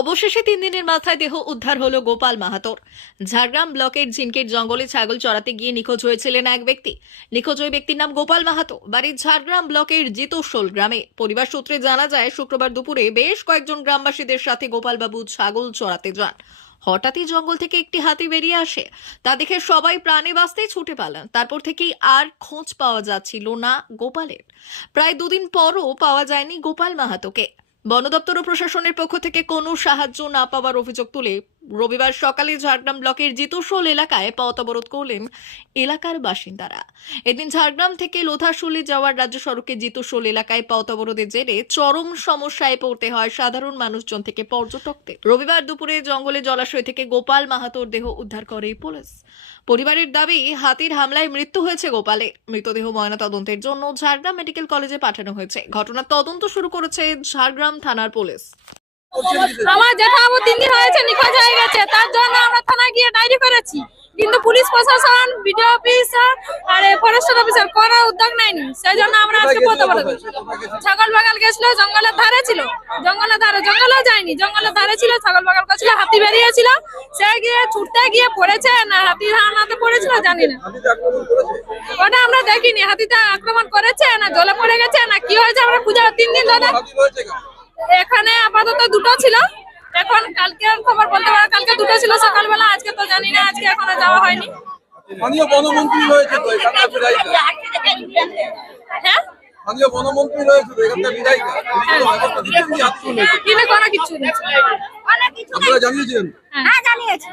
অবশেষে তিন দিনের মাথায় দেহ উদ্ধার হলো গোপাল মাহাতোর। ঝাড়গ্রাম ব্লকের ঝিনকের জঙ্গলে ছাগল চড়াতে গিয়ে নিখোঁজ হয়েছিলেন এক ব্যক্তি। নিখোঁজ ওই ব্যক্তির নাম গোপাল মাহাতো। বাড়ি ঝাড়গ্রাম ব্লকের জিতোশোল গ্রামে। পরিবার সূত্রে জানা যায়, শুক্রবার দুপুরে বেশ কয়েকজন গ্রামবাসীদের সাথে গোপালবাবু ছাগল চড়াতে যান। হঠাৎই জঙ্গল থেকে একটি হাতি বেরিয়ে আসে। তা দেখে সবাই প্রাণে বাঁচতেই ছুটে পালান। তারপর থেকেই আর খোঁজ পাওয়া যাচ্ছিল না গোপালের। প্রায় দুদিন পরও পাওয়া যায়নি গোপাল মাহাতোকে। বন দপ্তর ও প্রশাসনের পক্ষ থেকে কোনো সাহায্য না পাওয়ার অভিযোগ তুলে রবিবার সকালে ঝাড়গ্রাম ব্লকের জিতুশোল এলাকায় পথ অবরোধ করলেন এলাকার বাসিন্দারা। এদিন ঝাড়গ্রাম থেকে লোধাশুলি যাওয়ার রাজ্য সড়কে জিতুশোল এলাকায় পথ অবরোধের জেরে চরম সমস্যায় পড়তে হয় সাধারণ মানুষজন থেকে পর্যটকদের। রবিবার দুপুরে জঙ্গলে জলাশয় থেকে গোপাল মাহাতোর দেহ উদ্ধার করে পুলিশ। পরিবারের দাবি, হাতির হামলায় মৃত্যু হয়েছে গোপালের মৃতদেহ ময়নাতদন্তের জন্য ঝাড়গ্রাম মেডিকেল কলেজে পাঠানো হয়েছে। ঘটনার তদন্ত শুরু করেছে ঝাড়গ্রাম থানার পুলিশ। আমার জেঠাবু তিন দিন হয়েছে নিখোঁজ হয়ে গেছে। তার জন্য আমরা থানায় গিয়ে ডায়েরি করেছি। কিন্তু পুলিশ প্রশাসন বিডিও অফিস আর ফরেস্ট অফিসার কোনো উদ্যোগ নেয়নি। সেই জন্য আমরা আজকে পথে বলে ছাগল বাগাল গেছিল জঙ্গলের ধারে ছিল। জঙ্গলের ধারে জঙ্গলেও যায়নি। জঙ্গলের ধারে ছিল ছাগল বাগাল করছিল হাতি বেরিয়েছিল। সে গিয়ে ছুটতে গিয়ে পড়েছে না হাতি হানাতে পড়েছিল জানি না। ওটা আমরা দেখিনি হাতিটা আক্রমণ করেছে না জলে পড়ে গেছে না কি হয়েছে আমরা খুঁজে তিন দিন ধরে এখানে আপাতত দুটো ছিল এখন কালকে খবর বলতে পারো কালকে দুটো ছিল সকালবেলা আজকে তো জানি না আজকে এখনও যাওয়া হয়নি। স্থানীয় বনমন্ত্রী রয়েছে তো এখানকার বিধায়িকা হ্যাঁ? স্থানীয় বনমন্ত্রী রয়েছে তো এখানকার বিধায়িকা তিনি কোনো কিছু নেই। আপনারা জানিয়েছেন হ্যাঁ।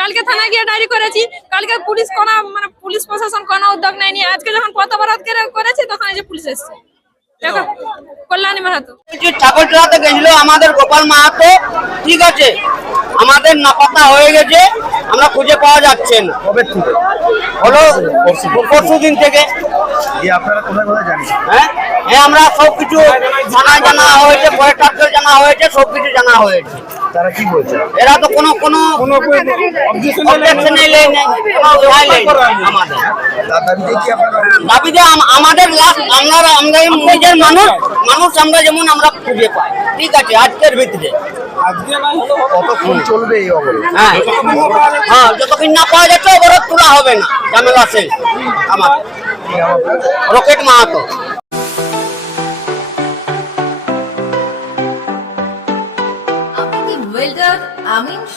কালকে থানায় গিয়ে ডায়েরি করেছি। কালকে পুলিশ কোনো মানে পুলিশ প্রশাসন কোনো উদ্যোগ নেয়নি। আজকে যখন পথ অবরোধ করে- করেছি তখন এই যে পুলিশ এসছে। কল্যাণী মাহাতো। যে ঠাকুর গেছিল আমাদের গোপাল মাহাতো ঠিক আছে? আমাদের নাপাতা হয়ে গেছে আমরা খুঁজে পাওয়া যাচ্ছে না। কবে থেকে? হলো পরশু দিন। থেকে। আপনারা কোথায় কোথায় জানিয়েছেন হ্যাঁ? হ্যাঁ আমরা সবকিছু থানায় জানা হয়েছে পরে জানা হয়েছে সবকিছু জানা হয়েছে। তারা কি বলছে? এরা তো কোনো কোনো নেই। আমাদের। আমাদের লাস্ট আমরা আমরা নিজের মানুষ মানুষ আমরা যেমন আমরা খুঁজে পাই। ঠিক আছে আজকের ভিতরে কতক্ষণ চলবে এই অবরোধ? হ্যাঁ। হ্যাঁ যতক্ষণ না পাওয়া যাচ্ছে অবরোধ তোলা হবে না। ঝামেলা শেষ। আমার? Rocket Mahato.